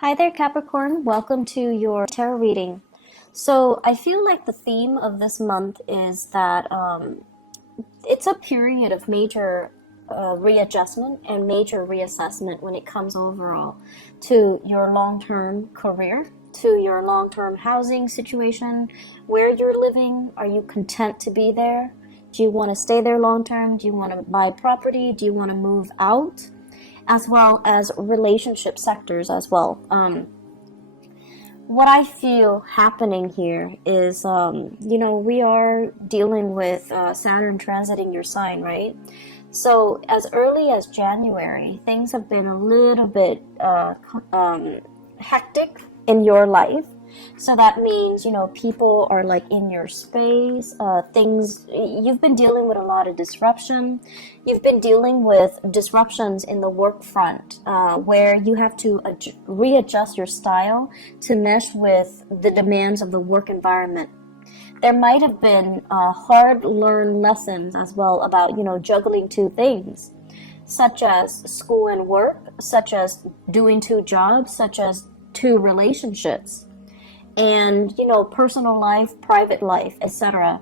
Hi there, Capricorn. Welcome to your tarot reading. So, I feel like the theme of this month is that it's a period of major readjustment and major reassessment when it comes overall to your long term career, to your long term housing situation, where you're living. Are you content to be there? Do you want to stay there long term? Do you want to buy property? Do you want to move out? As well as relationship sectors as well. What I feel happening here is, we are dealing with Saturn transiting your sign, right? So as early as January, things have been a little bit hectic in your life. So that means, people are like in your space, you've been dealing with a lot of disruption. You've been dealing with disruptions in the work front, where you have to readjust your style to mesh with the demands of the work environment. There might have been hard learned lessons as well about, juggling two things, such as school and work, such as doing two jobs, such as two relationships, and personal life, private life, etc.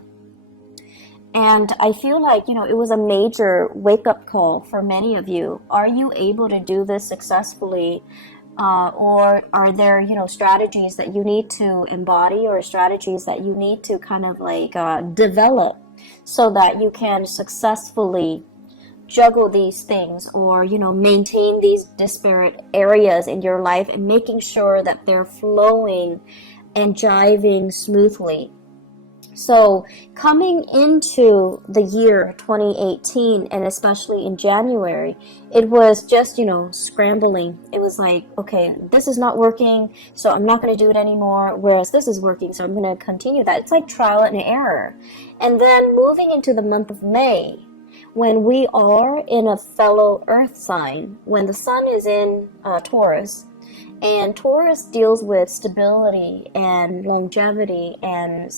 And I feel like it was a major wake-up call for many of you. Are you able to do this successfully, or are there strategies that you need to embody, or strategies that you need to kind of like develop so that you can successfully juggle these things, or maintain these disparate areas in your life and making sure that they're flowing and jiving smoothly. So coming into the year 2018, and especially in January, it was just, scrambling. It was like, okay, this is not working, so I'm not going to do it anymore, whereas this is working, so I'm going to continue that. It's like trial and error. And then moving into the month of May, when we are in a fellow earth sign, when the sun is in Taurus, and Taurus deals with stability and longevity and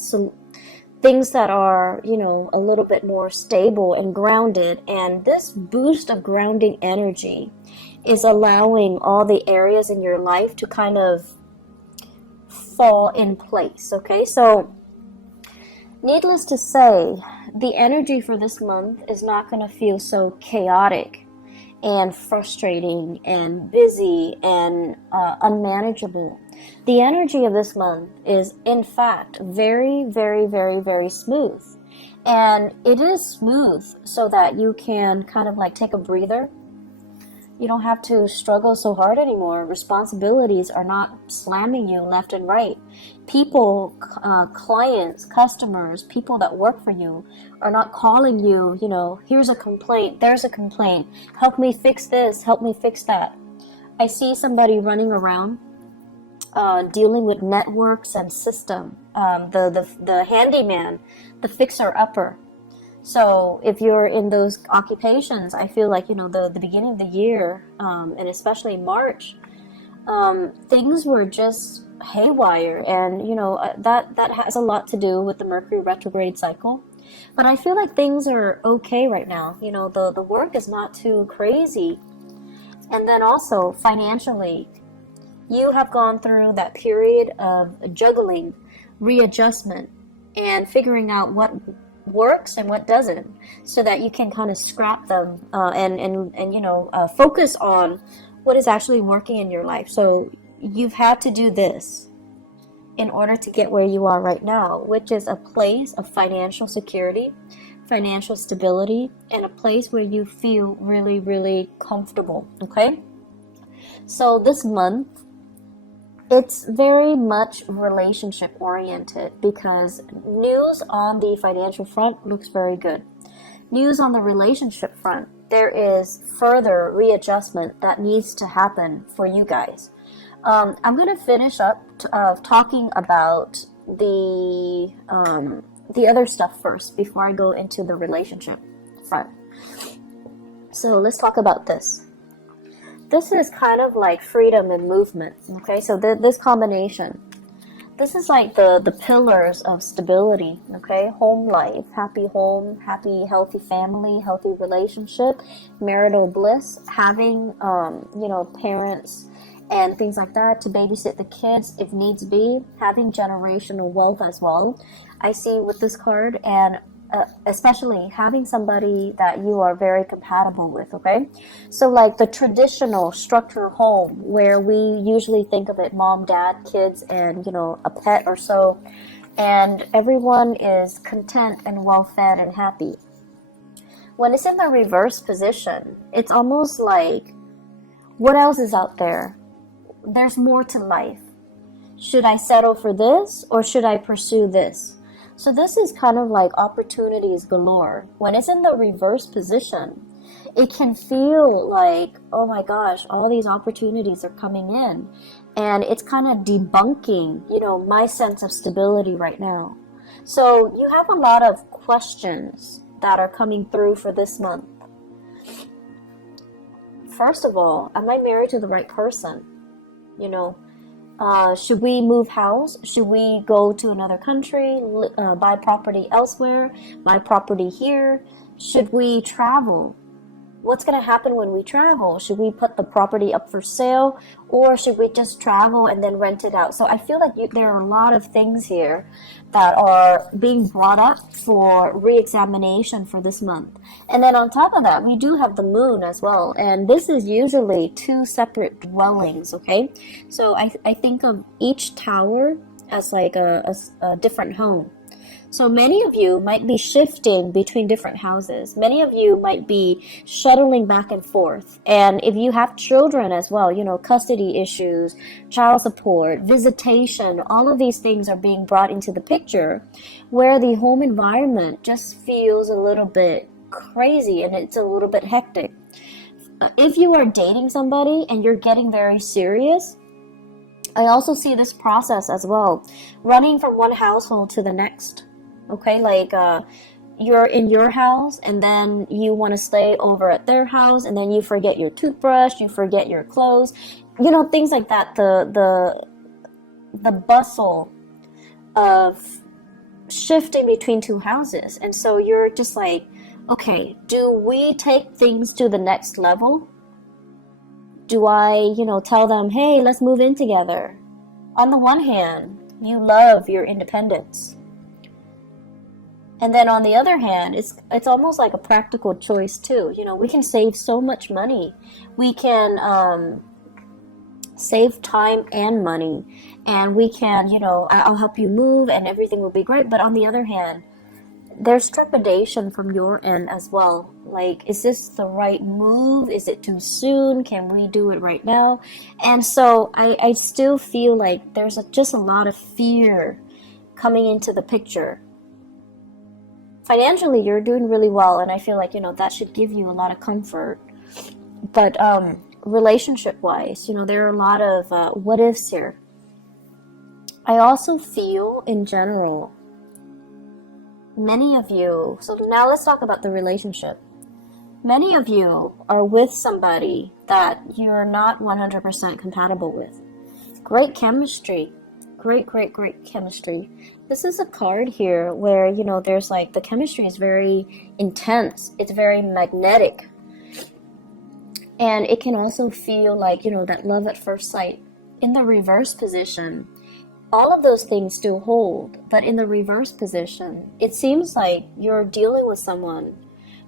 things that are, a little bit more stable and grounded. And this boost of grounding energy is allowing all the areas in your life to kind of fall in place. Okay, so needless to say, the energy for this month is not going to feel so chaotic and frustrating and busy and unmanageable. The energy of this month is, in fact, very, very, very, very smooth. And it is smooth so that you can kind of like take a breather. You don't have to struggle so hard anymore. Responsibilities are not slamming you left and right. People, clients, customers, people that work for you are not calling you, here's a complaint, there's a complaint, help me fix this, help me fix that. I see somebody running around dealing with networks and system, the handyman, the fixer-upper. So if you're in those occupations, I feel like, the beginning of the year, and especially March, things were just haywire. And, that has a lot to do with the Mercury retrograde cycle. But I feel like things are okay right now. The work is not too crazy. And then also financially, you have gone through that period of juggling, readjustment, and figuring out what works and what doesn't, so that you can kind of scrap them and focus on what is actually working in your life. So you've had to do this in order to get where you are right now, which is a place of financial security, financial stability, and a place where you feel really, really comfortable. Okay, so this month, it's very much relationship oriented, because news on the financial front looks very good. News on the relationship front, there is further readjustment that needs to happen for you guys. I'm going to finish up talking about the other stuff first before I go into the relationship front. So let's talk about this. This is kind of like freedom and movement, okay? So this combination, this is like the pillars of stability, okay? Home life, happy home, happy, healthy family, healthy relationship, marital bliss, having, parents and things like that, to babysit the kids if needs be, having generational wealth as well. I see with this card, and especially having somebody that you are very compatible with, okay? So like the traditional structure home where we usually think of it, mom, dad, kids, and a pet or so, and everyone is content and well fed and happy. When it's in the reverse position, it's almost like, what else is out there? There's more to life. Should I settle for this, or should I pursue this? So this is kind of like opportunities galore. When it's in the reverse position, it can feel like, oh my gosh, all these opportunities are coming in. And it's kind of debunking, my sense of stability right now. So you have a lot of questions that are coming through for this month. First of all, am I married to the right person? Should we move house? Should we go to another country, buy property elsewhere, buy property here? Should we travel? What's going to happen when we travel? Should we put the property up for sale, or should we just travel and then rent it out? So I feel like there are a lot of things here that are being brought up for re-examination for this month. And then on top of that, we do have the moon as well. And this is usually two separate dwellings, okay? So I think of each tower as like a different home. So many of you might be shifting between different houses. Many of you might be shuttling back and forth. And if you have children as well, custody issues, child support, visitation, all of these things are being brought into the picture, where the home environment just feels a little bit crazy and it's a little bit hectic. If you are dating somebody and you're getting very serious, I also see this process as well, running from one household to the next. Okay, like you're in your house and then you want to stay over at their house, and then you forget your toothbrush, you forget your clothes, things like that. The bustle of shifting between two houses. And so you're just like, okay, do we take things to the next level? Do I, tell them, hey, let's move in together? On the one hand, you love your independence. And then on the other hand, it's almost like a practical choice too. We can save so much money. We can save time and money. And we can, I'll help you move and everything will be great. But on the other hand, there's trepidation from your end as well. Like, is this the right move? Is it too soon? Can we do it right now? And so I still feel like there's just a lot of fear coming into the picture. Financially, you're doing really well, and I feel like, that should give you a lot of comfort. But relationship-wise, there are a lot of what ifs here. I also feel, in general, many of you, so now let's talk about the relationship. Many of you are with somebody that you're not 100% compatible with. Great chemistry. Great chemistry. This is a card here where, there's like, the chemistry is very intense. It's very magnetic. And it can also feel like, that love at first sight. In the reverse position, all of those things still hold. But in the reverse position, it seems like you're dealing with someone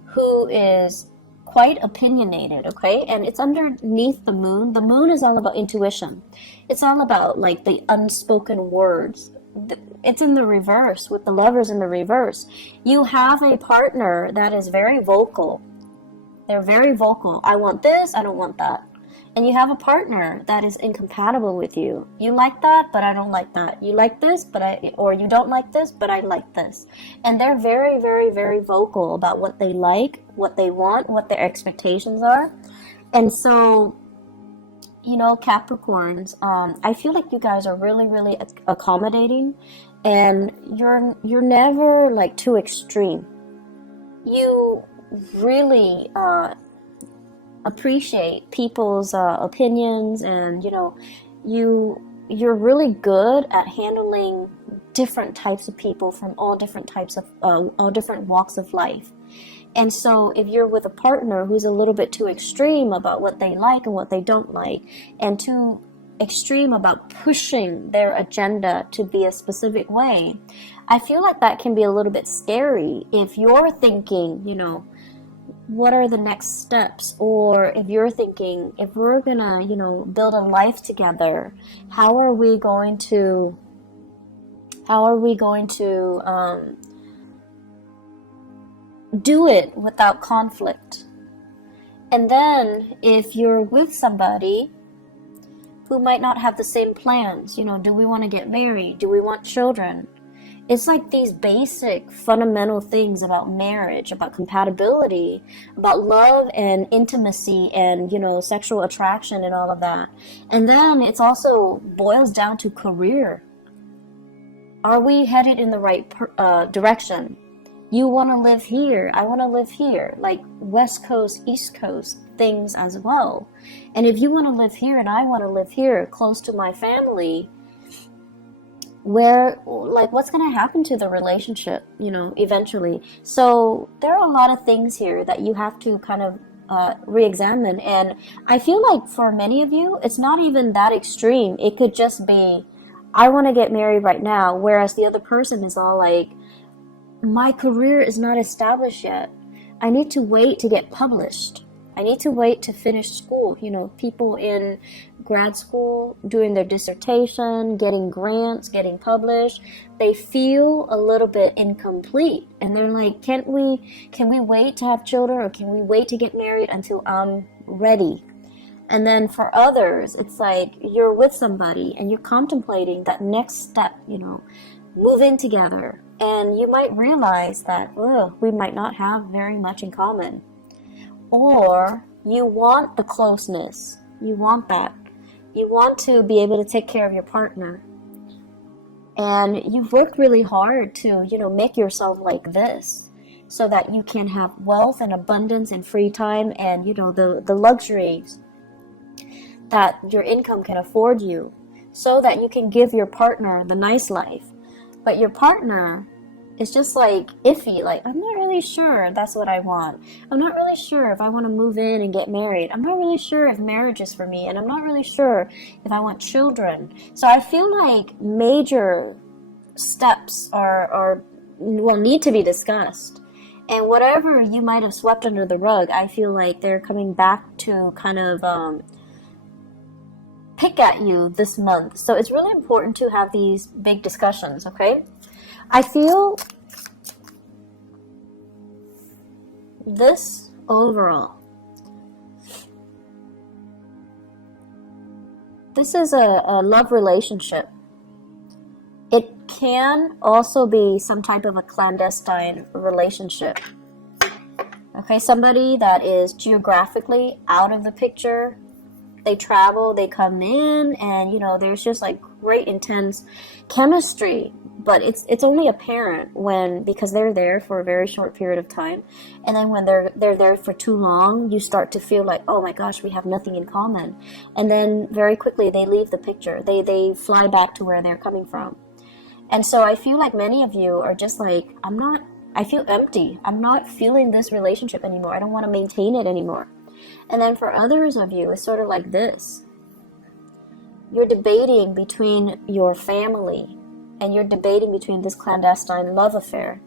who is quite opinionated, okay? And it's underneath the moon. The moon is all about intuition. It's all about like the unspoken words. It's in the reverse, with the lovers in the reverse. You have a partner that is very vocal. They're very vocal. I want this, I don't want that. And you have a partner that is incompatible with you. You like that, but I don't like that. You like this, or you don't like this, but I like this. And they're very, very, very vocal about what they like, what they want, what their expectations are. And so, Capricorns, I feel like you guys are really, really accommodating, and you're never like too extreme. You really appreciate people's opinions, and you're really good at handling different types of people from all different walks of life. And so if you're with a partner who's a little bit too extreme about what they like and what they don't like, and too extreme about pushing their agenda to be a specific way, I feel like that can be a little bit scary if you're thinking, you know, what are the next steps? Or if you're thinking, if we're gonna, you know, build a life together, how are we going to do it without conflict? And then if you're with somebody who might not have the same plans, you know, do we want to get married? Do we want children? It's like these basic fundamental things about marriage, about compatibility, about love and intimacy and, you know, sexual attraction and all of that. And then it's also boils down to career. Are we headed in the right direction? You want to live here, I want to live here, like West Coast, East Coast things as well. And if you want to live here and I want to live here close to my family, where, like, what's going to happen to the relationship, you know, eventually? So there are a lot of things here that you have to kind of re-examine. And I feel like for many of you, it's not even that extreme. It could just be, I want to get married right now, whereas the other person is all like, my career is not established yet. I need to wait to get published. I need to wait to finish school. You know, people in grad school doing their dissertation, getting grants, getting published, they feel a little bit incomplete. And they're like, can we wait to have children, or can we wait to get married until I'm ready? And then for others, it's like you're with somebody and you're contemplating that next step, you know, move in together. And you might realize that, we might not have very much in common. Or you want the closeness. You want that. You want to be able to take care of your partner. And you've worked really hard to, you know, make yourself like this so that you can have wealth and abundance and free time and, you know, the luxuries that your income can afford you, so that you can give your partner the nice life. But your partner is just like iffy, like, I'm not really sure that's what I want. I'm not really sure if I want to move in and get married. I'm not really sure if marriage is for me, and I'm not really sure if I want children. So I feel like major steps need to be discussed. And whatever you might have swept under the rug, I feel like they're coming back to kind of pick at you this month. So it's really important to have these big discussions, okay? I feel this overall. This is a love relationship. It can also be some type of a clandestine relationship. Okay, somebody that is geographically out of the picture. They travel, they come in, and, you know, there's just like great intense chemistry. But it's only apparent because they're there for a very short period of time, and then when they're there for too long, you start to feel like, oh my gosh, we have nothing in common, and then very quickly they leave the picture. They fly back to where they're coming from. And so I feel like many of you are just like, I feel empty. I'm not feeling this relationship anymore. I don't want to maintain it anymore. And then for others of you, it's sort of like this. You're debating between your family, and you're debating between this clandestine love affair.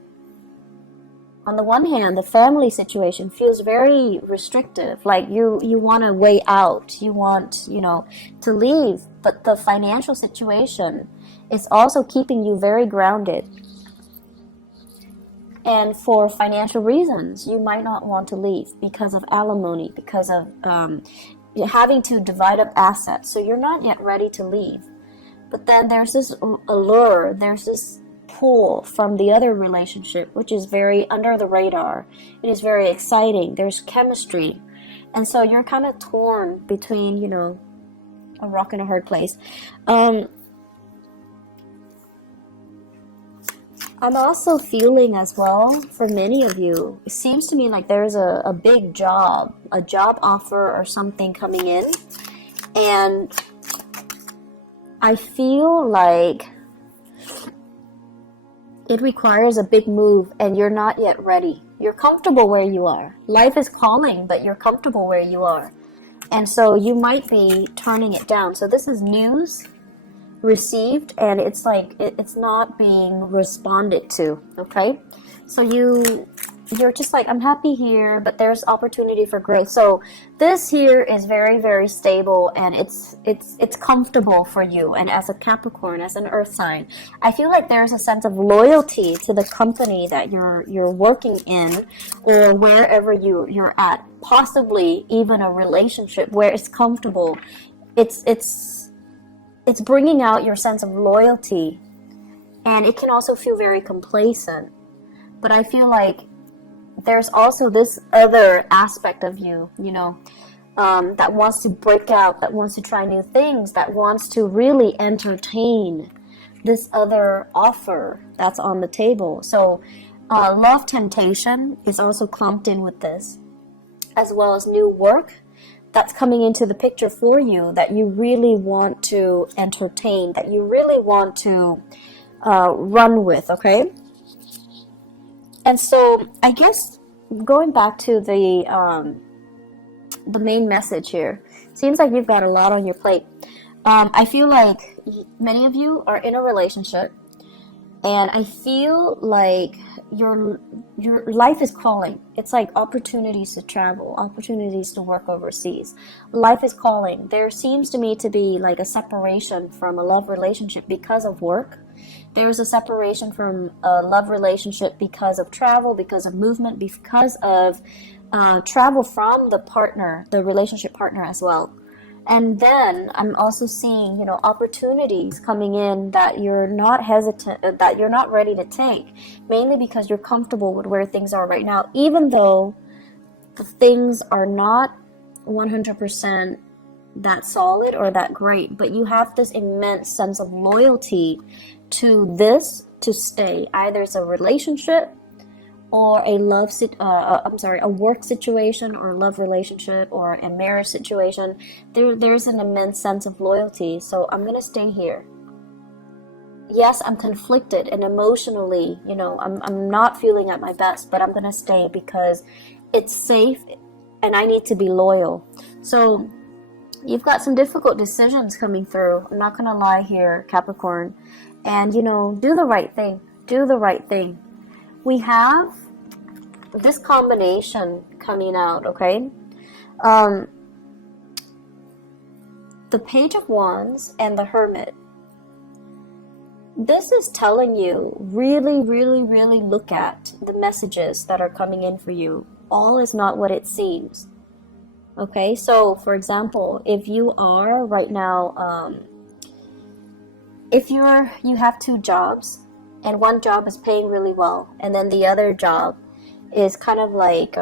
On the one hand, the family situation feels very restrictive, like you want to weigh out, you want, you know, to leave, but the financial situation is also keeping you very grounded. And for financial reasons, you might not want to leave because of alimony, because of having to divide up assets, so you're not yet ready to leave. But then there's this allure, there's this pull from the other relationship, which is very under the radar. It is very exciting. There's chemistry. And so you're kind of torn between, you know, a rock and a hard place. I'm also feeling as well, for many of you, it seems to me like there's a big job, a job offer or something coming in. And I feel like it requires a big move and you're not yet ready. You're comfortable where you are. Life is calling, but you're comfortable where you are. And so you might be turning it down. So this is news received, and it's like it's not being responded to. Okay, so you're just like, I'm happy here, but there's opportunity for growth. So this here is very, very stable, and it's comfortable for you. And as a Capricorn, as an earth sign, I feel like there's a sense of loyalty to the company that you're working in, or wherever you're at, possibly even a relationship where it's comfortable. It's bringing out your sense of loyalty, and it can also feel very complacent. But I feel like there's also this other aspect of you, that wants to break out, that wants to try new things, that wants to really entertain this other offer that's on the table. So love temptation is also clumped in with this, as well as new work that's coming into the picture for you that you really want to entertain, that you really want to run with, okay? And so I guess going back to the main message here, seems like you've got a lot on your plate. I feel like many of you are in a relationship, and I feel like your life is calling. It's like opportunities to travel, opportunities to work overseas. Life is calling. There seems to me to be like a separation from a love relationship because of work. There's a separation from a love relationship because of travel, because of movement, because of travel from the partner, the relationship partner as well. And then I'm also seeing, opportunities coming in that you're not hesitant, that you're not ready to take, mainly because you're comfortable with where things are right now, even though the things are not 100% that solid or that great, but you have this immense sense of loyalty to this to stay. Either it's a relationship or a a work situation, or a love relationship, or a marriage situation. There's an immense sense of loyalty. So I'm gonna stay here. Yes, I'm conflicted and emotionally, I'm not feeling at my best, but I'm gonna stay because it's safe and I need to be loyal. So you've got some difficult decisions coming through. I'm not gonna lie here, Capricorn. And, do the right thing. Do the right thing. We have this combination coming out, okay? The Page of Wands and the Hermit. This is telling you, really, really, really look at the messages that are coming in for you. All is not what it seems. Okay, so for example, if you are right now, if you have two jobs, and one job is paying really well, and then the other job is kind of like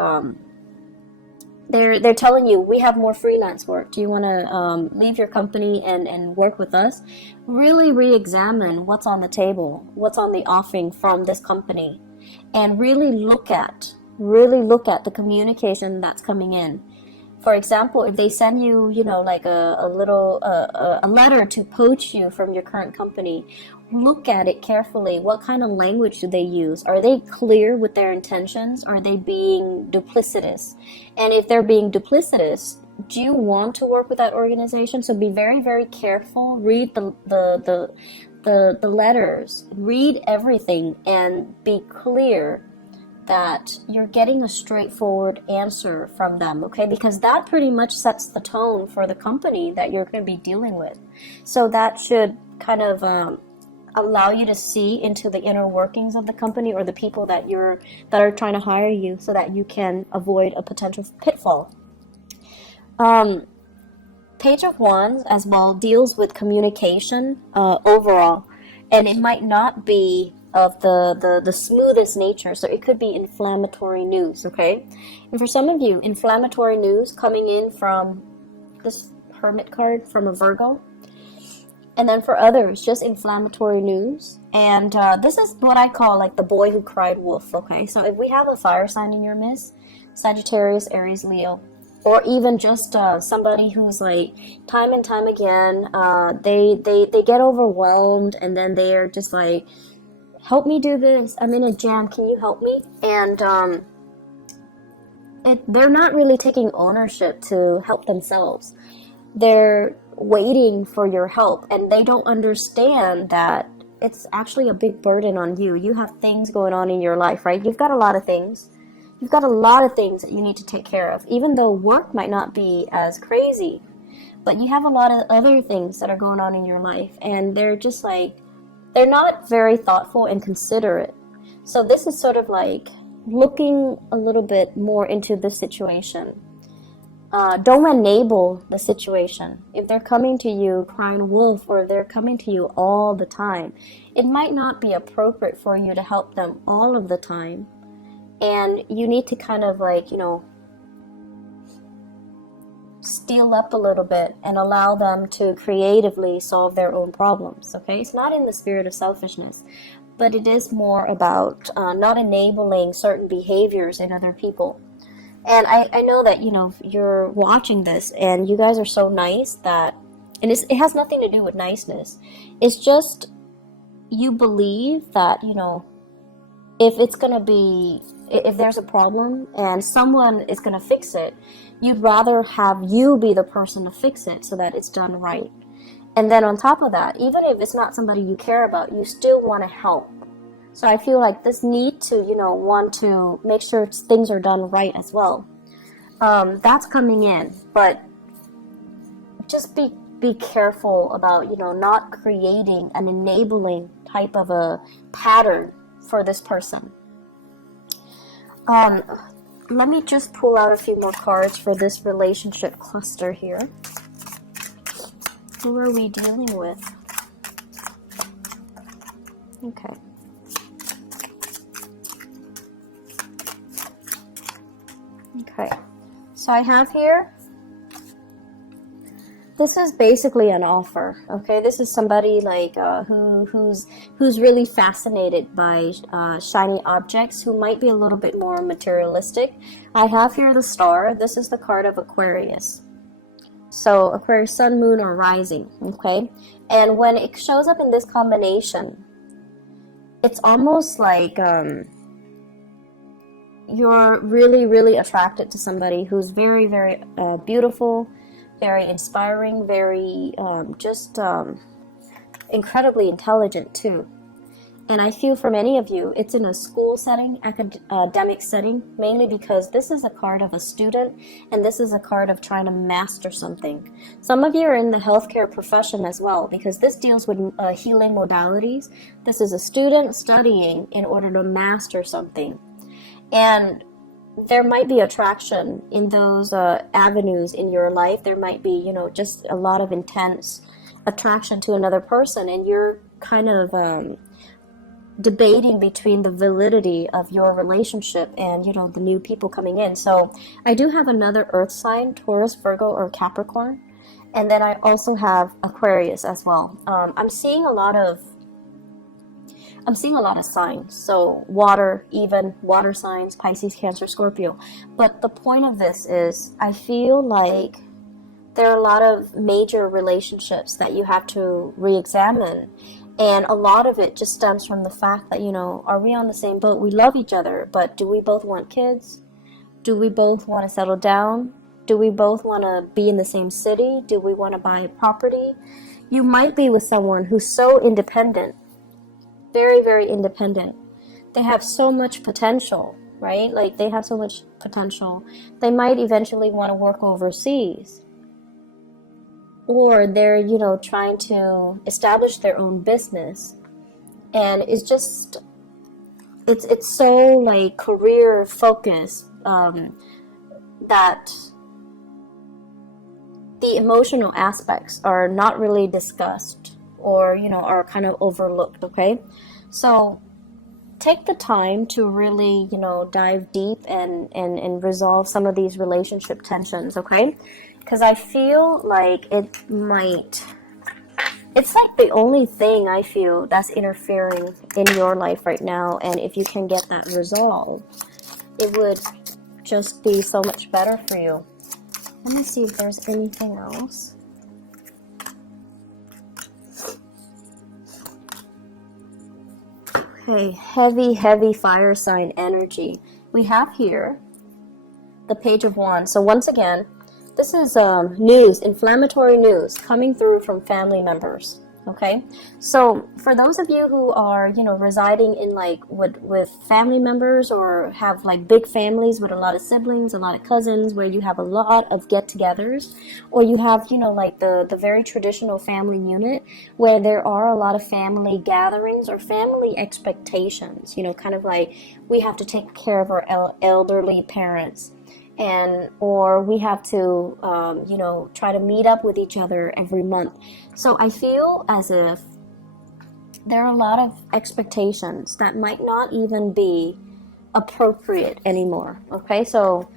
they're telling you, we have more freelance work. Do you want to leave your company and work with us? Really re-examine what's on the table, what's on the offering from this company, and really look at the communication that's coming in. For example, if they send you, like a letter to poach you from your current company, look at it carefully. What kind of language do they use? Are they clear with their intentions? Are they being duplicitous? And if they're being duplicitous, do you want to work with that organization? So be very, very careful. Read the letters. Read everything and be clear that you're getting a straightforward answer from them, okay? Because that pretty much sets the tone for the company that you're going to be dealing with. So that should kind of allow you to see into the inner workings of the company, or the people that are trying to hire you, so that you can avoid a potential pitfall. Page of Wands as well deals with communication overall, and it might not be of the smoothest nature. So it could be inflammatory news, okay? And for some of you, inflammatory news coming in from this Hermit card from a Virgo. And then for others, just inflammatory news. And this is what I call like the boy who cried wolf, okay? So if we have a fire sign in your midst, Sagittarius, Aries, Leo, or even just somebody who's like time and time again, they get overwhelmed, and then they're just like, help me do this, I'm in a jam, can you help me? And they're not really taking ownership to help themselves. They're waiting for your help, and they don't understand that it's actually a big burden on you. You have things going on in your life, right? You've got a lot of things. You've got a lot of things that you need to take care of, even though work might not be as crazy. But you have a lot of other things that are going on in your life, and they're just like, they're not very thoughtful and considerate. So this is sort of like looking a little bit more into the situation. Don't enable the situation. If they're coming to you crying wolf, or they're coming to you all the time, it might not be appropriate for you to help them all of the time. And you need to kind of like, you know, steal up a little bit and allow them to creatively solve their own problems, okay? It's not in the spirit of selfishness, but it is more about not enabling certain behaviors in other people. And I know that, you know, you're watching this and you guys are so nice that, and it has nothing to do with niceness. It's just you believe that, you know, if it's going to be, if there's a problem and someone is going to fix it, you'd rather have you be the person to fix it so that it's done right. And then on top of that, even if it's not somebody you care about, you still want to help. So I feel like this need to, you know, want to make sure things are done right as well. That's coming in, but just be careful about, you know, not creating an enabling type of a pattern for this person. Let me just pull out a few more cards for this relationship cluster here. Who are we dealing with? Okay. Okay. So I have here, this is basically an offer, okay? This is somebody like who's really fascinated by shiny objects, who might be a little bit more materialistic. I have here the star. This is the card of Aquarius. So Aquarius, sun, moon, or rising, okay? And when it shows up in this combination, it's almost like you're really, really attracted to somebody who's very, very beautiful, very inspiring, very incredibly intelligent too. And I feel for many of you, it's in a school setting, academic setting, mainly because this is a card of a student, and this is a card of trying to master something. Some of you are in the healthcare profession as well, because this deals with healing modalities. This is a student studying in order to master something. And there might be attraction in those avenues in your life. There might be, you know, just a lot of intense attraction to another person, and you're kind of debating between the validity of your relationship and, you know, the new people coming in. So I do have another earth sign, Taurus, Virgo, or Capricorn. And then I also have Aquarius as well. I'm seeing a lot of signs. So water, even water signs, Pisces, Cancer, Scorpio. But the point of this is, I feel like there are a lot of major relationships that you have to re-examine. And a lot of it just stems from the fact that, you know, are we on the same boat? We love each other, but do we both want kids? Do we both want to settle down? Do we both want to be in the same city? Do we want to buy a property? You might be with someone who's so independent, very, very independent. They have so much potential, right? Like, they have so much potential. They might eventually want to work overseas. Or they're, you know, trying to establish their own business. And it's just, it's so like career focused that the emotional aspects are not really discussed, or, you know, are kind of overlooked, okay? So take the time to really, you know, dive deep and resolve some of these relationship tensions, okay? Because I feel like it's like the only thing I feel that's interfering in your life right now. And if you can get that resolved, it would just be so much better for you. Let me see if there's anything else. Okay, heavy, heavy fire sign energy. We have here the Page of Wands. So once again, this is news, inflammatory news coming through from family members. Okay, so for those of you who are, you know, residing in like with family members, or have like big families with a lot of siblings, a lot of cousins, where you have a lot of get-togethers, or you have, you know, like the very traditional family unit where there are a lot of family gatherings or family expectations, you know, kind of like we have to take care of our elderly parents, and or we have to you know, try to meet up with each other every month. So I feel as if there are a lot of expectations that might not even be appropriate anymore. Okay, so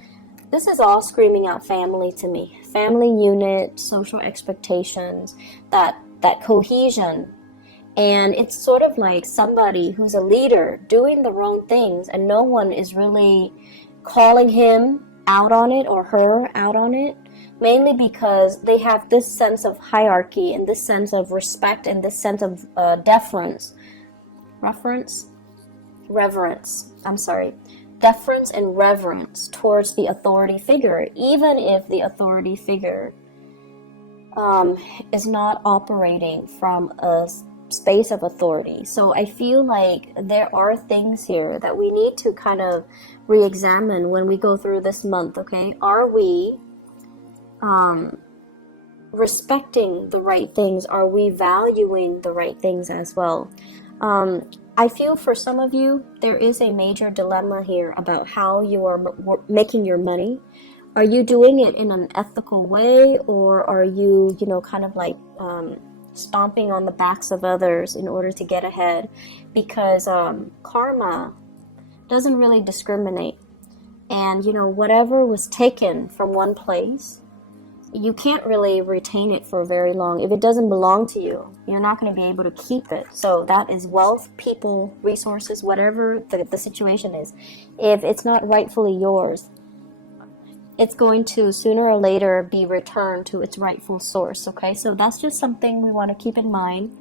this is all screaming out family to me. Family unit, social expectations, that cohesion. And it's sort of like somebody who's a leader doing the wrong things, and no one is really calling him out on it or her out on it, mainly because they have this sense of hierarchy and this sense of respect and this sense of deference and reverence towards the authority figure, even if the authority figure is not operating from a space of authority. So I feel like there are things here that we need to kind of re-examine when we go through this month. Okay, are we respecting the right things? Are we valuing the right things as well? I feel for some of you there is a major dilemma here about how you are making your money. Are you doing it in an ethical way, or are you, you know, kind of like stomping on the backs of others in order to get ahead? Because karma doesn't really discriminate, and you know, whatever was taken from one place, you can't really retain it for very long. If it doesn't belong to you, you're not going to be able to keep it. So that is wealth, people, resources, whatever the situation is. If it's not rightfully yours, it's going to sooner or later be returned to its rightful source. Okay, so that's just something we want to keep in mind.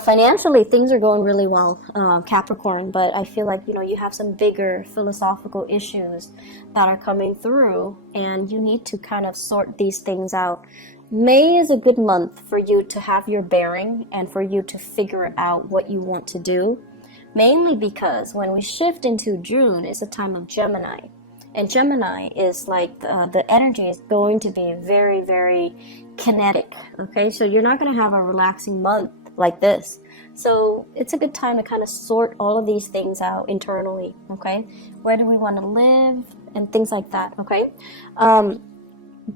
Financially, things are going really well, Capricorn, but I feel like, you know, you have some bigger philosophical issues that are coming through, and you need to kind of sort these things out. May is a good month for you to have your bearing and for you to figure out what you want to do, mainly because when we shift into June, it's a time of Gemini. And Gemini is like the energy is going to be very, very kinetic. Okay, so you're not going to have a relaxing month like this. So it's a good time to kind of sort all of these things out internally. Okay, where do we want to live and things like that. Okay,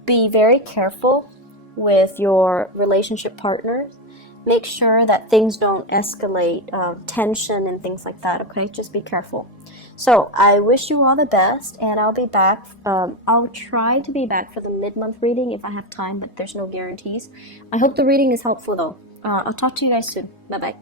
be very careful with your relationship partners. Make sure that things don't escalate, tension and things like that. Okay, just be careful. So I wish you all the best, and I'll be back. I'll try to be back for the mid-month reading if I have time, but there's no guarantees. I hope the reading is helpful though. I'll talk to you guys soon. Bye-bye.